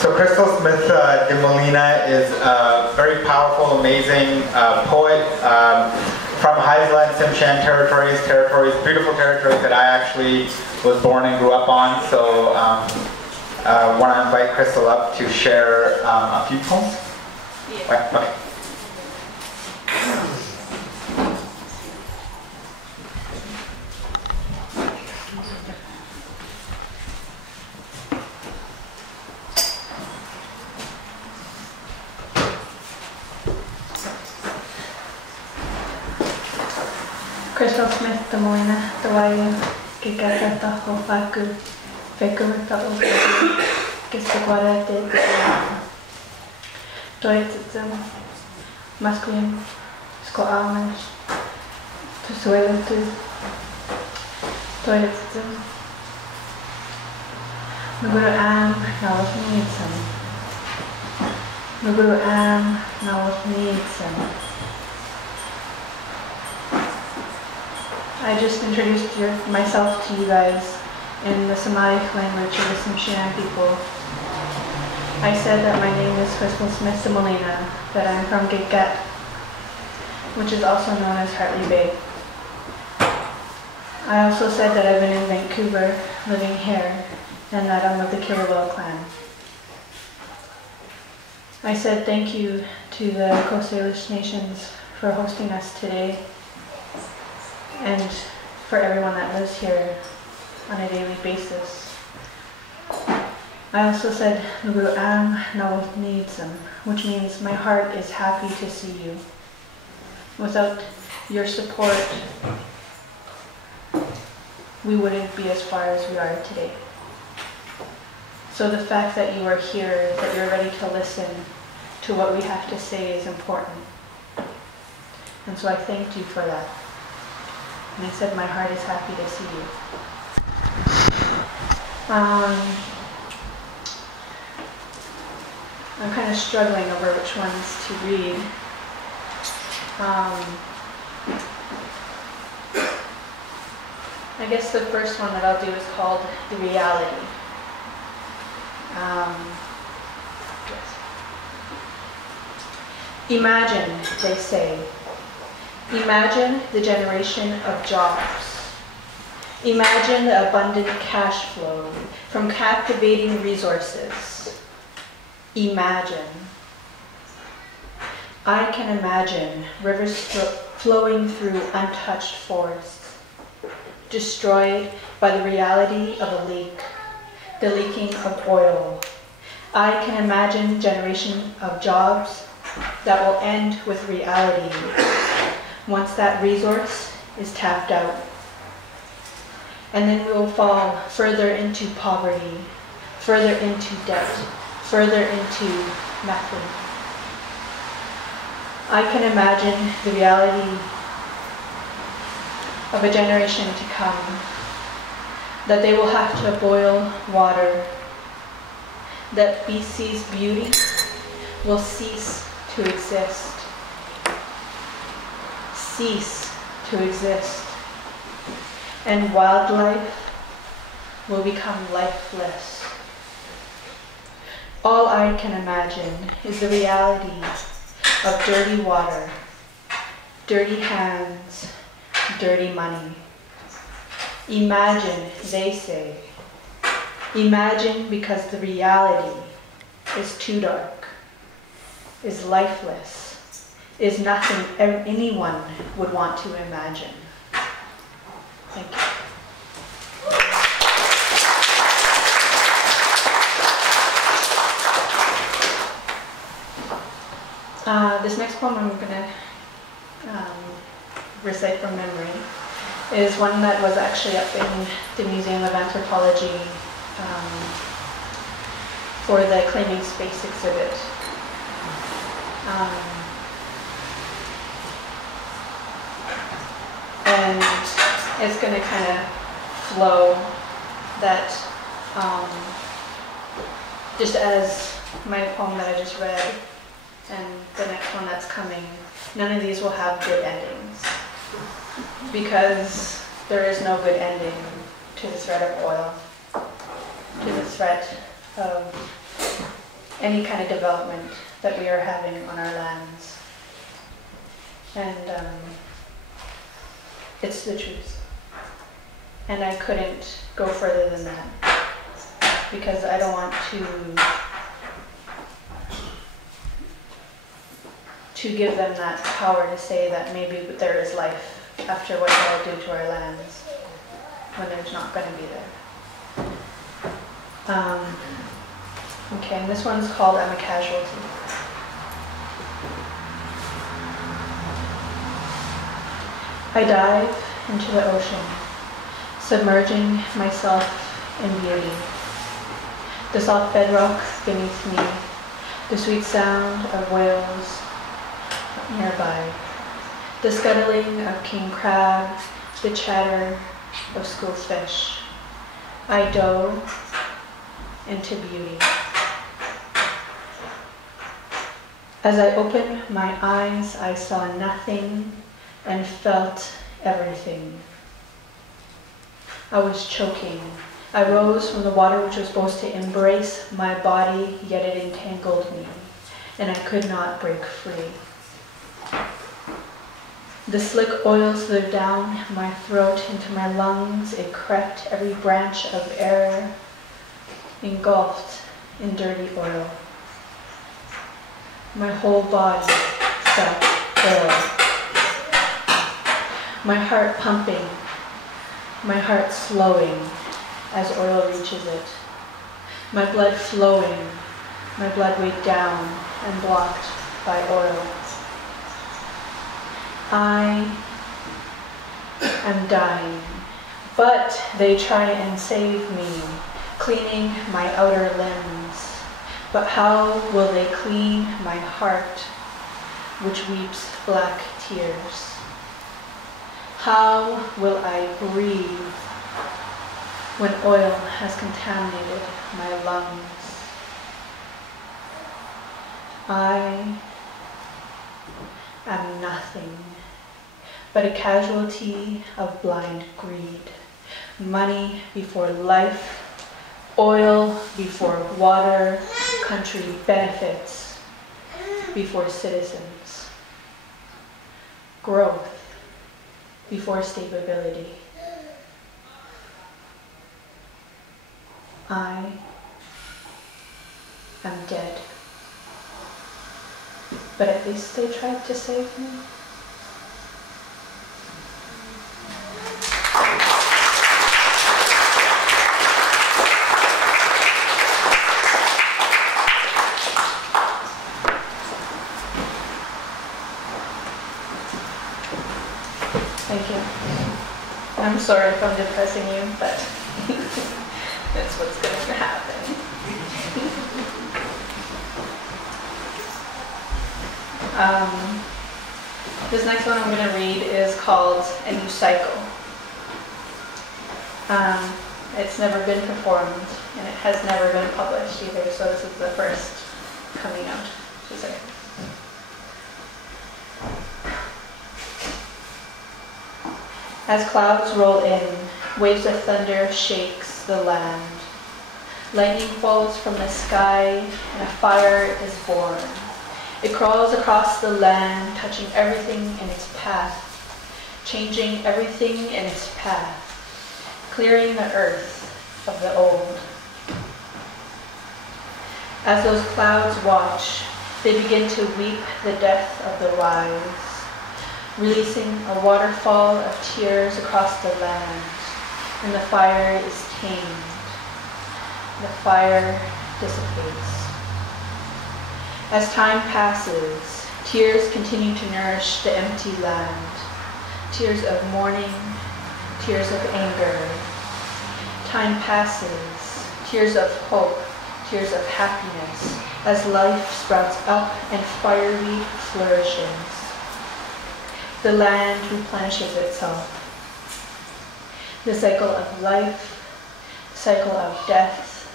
So Crystal Smith de Molina is a very powerful, amazing poet from Haisla and Tsimshian territories, beautiful territories that I actually was born and grew up on. So I want to invite Crystal up to share a few poems. Yeah. Okay. Crystal Smith de Molina, Tawayo, que cata o facu, fecumata o facu, que Skwomesh de Molina. Unist'ot'en, masculine, Skwomesh, Unist'ot'en, Unist'ot'en, Unist'ot'en. I just introduced myself to you guys in the Semitic language of the Tsimshian people. I said that my name is Crystal Smith de Molina, that I'm from Gitgat, which is also known as Hartley Bay. I also said that I've been in Vancouver, living here, and that I'm of the Killalua clan. I said thank you to the Coast Salish nations for hosting us today, and for everyone that lives here on a daily basis. I also said, which means my heart is happy to see you. Without your support, we wouldn't be as far as we are today. So the fact that you are here, that you're ready to listen to what we have to say is important. And so I thanked you for that. And I said my heart is happy to see you. I'm kind of struggling over which ones to read. I guess the first one that I'll do is called The Reality. Imagine, they say. Imagine the generation of jobs. Imagine the abundant cash flow from captivating resources. Imagine. I can imagine rivers flowing through untouched forests, destroyed by the reality of a leak, the leaking of oil. I can imagine generation of jobs that will end with reality once that resource is tapped out. And then we will fall further into poverty, further into debt, further into nothing. I can imagine the reality of a generation to come, that they will have to boil water, that BC's beauty will cease to exist. Cease to exist, and wildlife will become lifeless. All I can imagine is the reality of dirty water, dirty hands, dirty money. Imagine, they say. Imagine because the reality is too dark, is lifeless, is nothing anyone would want to imagine. Thank you. This next poem I'm going to recite from memory is one that was actually up in the Museum of Anthropology for the Claiming Space exhibit. And it's going to kind of flow that, just as my poem that I just read and the next one that's coming, none of these will have good endings, because there is no good ending to the threat of oil, to the threat of any kind of development that we are having on our lands. And it's the truth. And I couldn't go further than that, because I don't want to give them that power to say that maybe there is life after what they'll do to our lands when there's not going to be there. Okay, and this one's called I'm a Casualty. I dive into the ocean, submerging myself in beauty. The soft bedrock beneath me, the sweet sound of whales nearby, the scuttling of king crab, the chatter of schoolfish. I dove into beauty. As I opened my eyes, I saw nothing and felt everything. I was choking. I rose from the water which was supposed to embrace my body, yet it entangled me, and I could not break free. The slick oil slid down my throat into my lungs. It crept every branch of air, engulfed in dirty oil. My whole body felt oil. My heart pumping, my heart slowing as oil reaches it. My blood flowing, my blood weighed down and blocked by oil. I am dying, but they try and save me, cleaning my outer limbs. But how will they clean my heart, which weeps black tears? How will I breathe when oil has contaminated my lungs? I am nothing but a casualty of blind greed. Money before life, oil before water, country benefits before citizens, growth before stability. I am dead. But at least they tried to save me. Thank you. I'm sorry if I'm depressing you, but that's what's going to happen. This next one I'm going to read is called A New Cycle. It's never been performed, and it has never been published either, so this is the first coming out. Just a second. As clouds roll in, waves of thunder shakes the land. Lightning falls from the sky, and a fire is born. It crawls across the land, touching everything in its path, changing everything in its path, clearing the earth of the old. As those clouds watch, they begin to weep the death of the wise, releasing a waterfall of tears across the land, and the fire is tamed. The fire dissipates. As time passes, tears continue to nourish the empty land. Tears of mourning, tears of anger. Time passes, tears of hope, tears of happiness, as life sprouts up and fiery flourishes. The land replenishes itself. The cycle of life, cycle of death,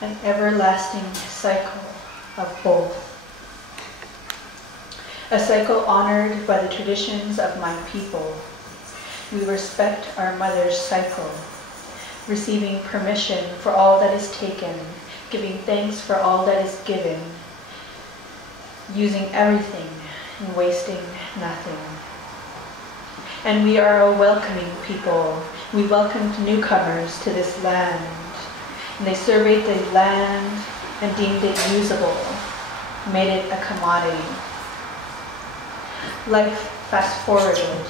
an everlasting cycle of both. A cycle honored by the traditions of my people. We respect our mother's cycle, receiving permission for all that is taken, giving thanks for all that is given, using everything and wasting nothing. And we are a welcoming people. We welcomed newcomers to this land, and they surveyed the land and deemed it usable, made it a commodity. Life fast-forwarded.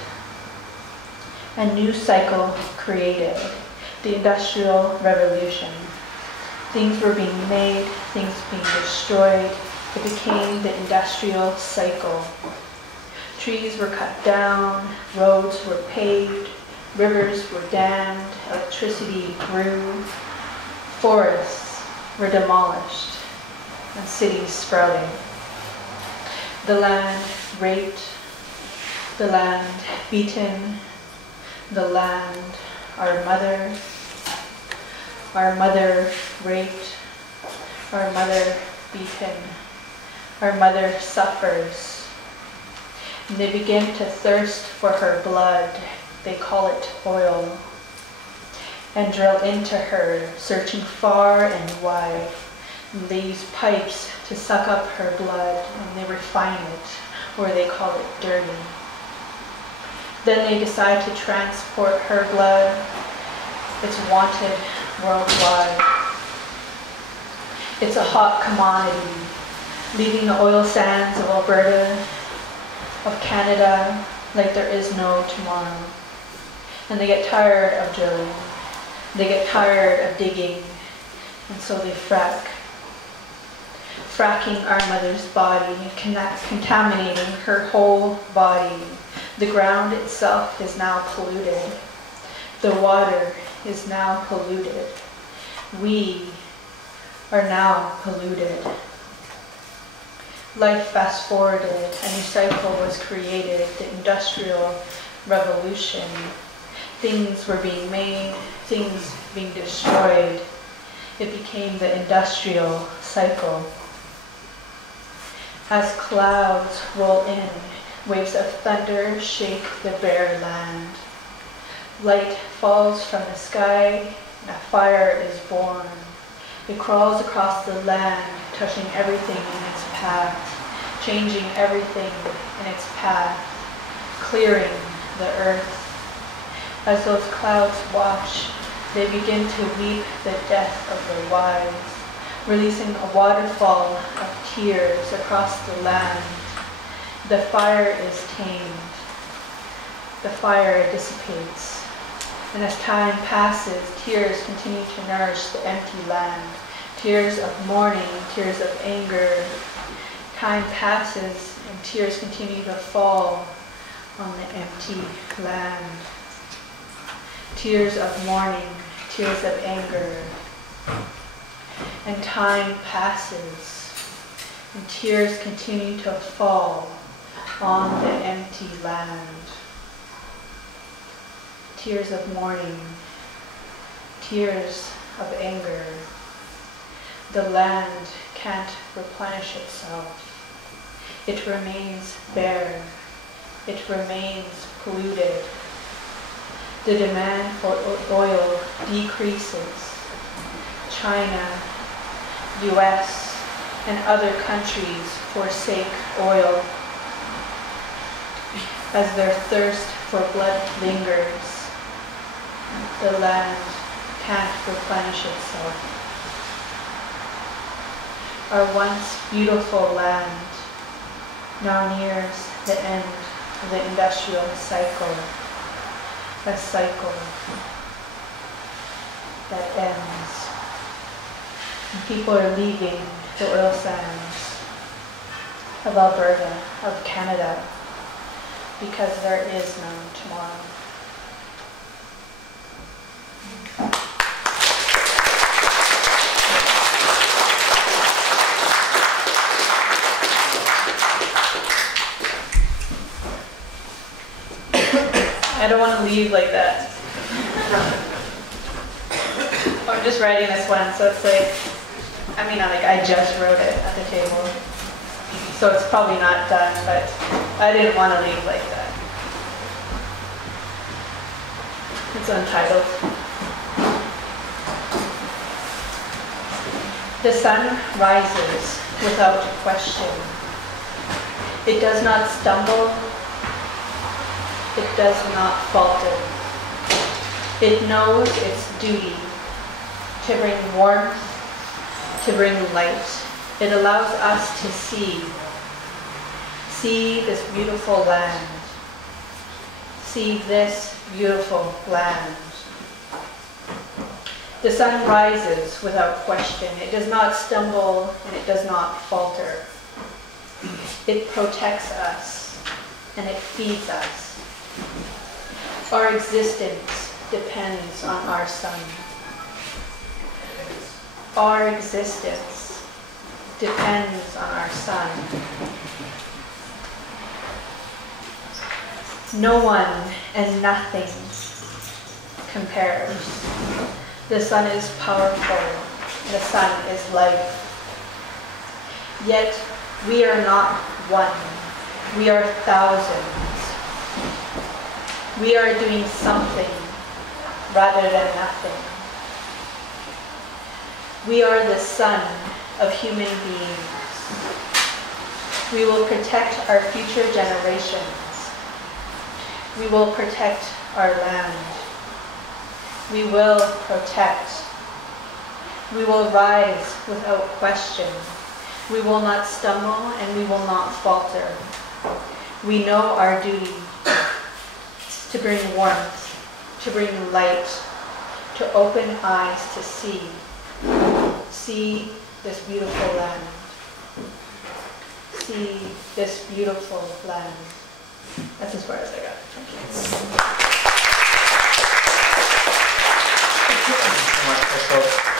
A new cycle created, the Industrial Revolution. Things were being made, things being destroyed. It became the industrial cycle. Trees were cut down, roads were paved, rivers were dammed, electricity grew, forests were demolished, and cities sprouted. The land raped, the land beaten, the land our mother raped, our mother beaten, our mother suffers. And they begin to thirst for her blood, they call it oil, and drill into her, searching far and wide. And they use pipes to suck up her blood, and they refine it, or they call it dirty. Then they decide to transport her blood. It's wanted worldwide. It's a hot commodity, leaving the oil sands of Alberta, of Canada, like there is no tomorrow. And they get tired of drilling. They get tired of digging, and so they frack. Fracking our mother's body, contaminating her whole body. The ground itself is now polluted. The water is now polluted. We are now polluted. Life fast-forwarded, a new cycle was created, the Industrial Revolution. Things were being made, things being destroyed. It became the industrial cycle. As clouds roll in, waves of thunder shake the bare land. Light falls from the sky, and a fire is born. It crawls across the land, touching everything in its path, changing everything in its path, clearing the earth. As those clouds watch, they begin to weep the death of the wise, releasing a waterfall of tears across the land. The fire is tamed. The fire dissipates. And as time passes, tears continue to nourish the empty land. Tears of mourning, tears of anger. Time passes and tears continue to fall on the empty land. Tears of mourning, tears of anger. And time passes and tears continue to fall on the empty land. Tears of mourning, tears of anger. The land can't replenish itself. It remains bare. It remains polluted. The demand for oil decreases. China, US, and other countries forsake oil as their thirst for blood lingers. The land can't replenish itself. Our once beautiful land now nears the end of the industrial cycle, a cycle that ends. And people are leaving the oil sands of Alberta, of Canada, because there is no tomorrow. I don't want to leave like that. I'm just writing this one, so it's like, I just wrote it at the table. So it's probably not done, but I didn't want to leave like that. It's untitled. The sun rises without question. It does not stumble. It does not falter. It knows its duty to bring warmth, to bring light. It allows us to see this beautiful land. See this beautiful land. The sun rises without question. It does not stumble and it does not falter. It protects us and it feeds us. Our existence depends on our sun. Our existence depends on our sun. No one and nothing compares. The sun is powerful. The sun is life. Yet we are not one. We are thousands. We are doing something rather than nothing. We are the son of human beings. We will protect our future generations. We will protect our land. We will protect. We will rise without question. We will not stumble and we will not falter. We know our duty to bring warmth, to bring light, to open eyes to see. See this beautiful land. See this beautiful land. That's as far as I got. Thank you. Thank you so much, Crystal.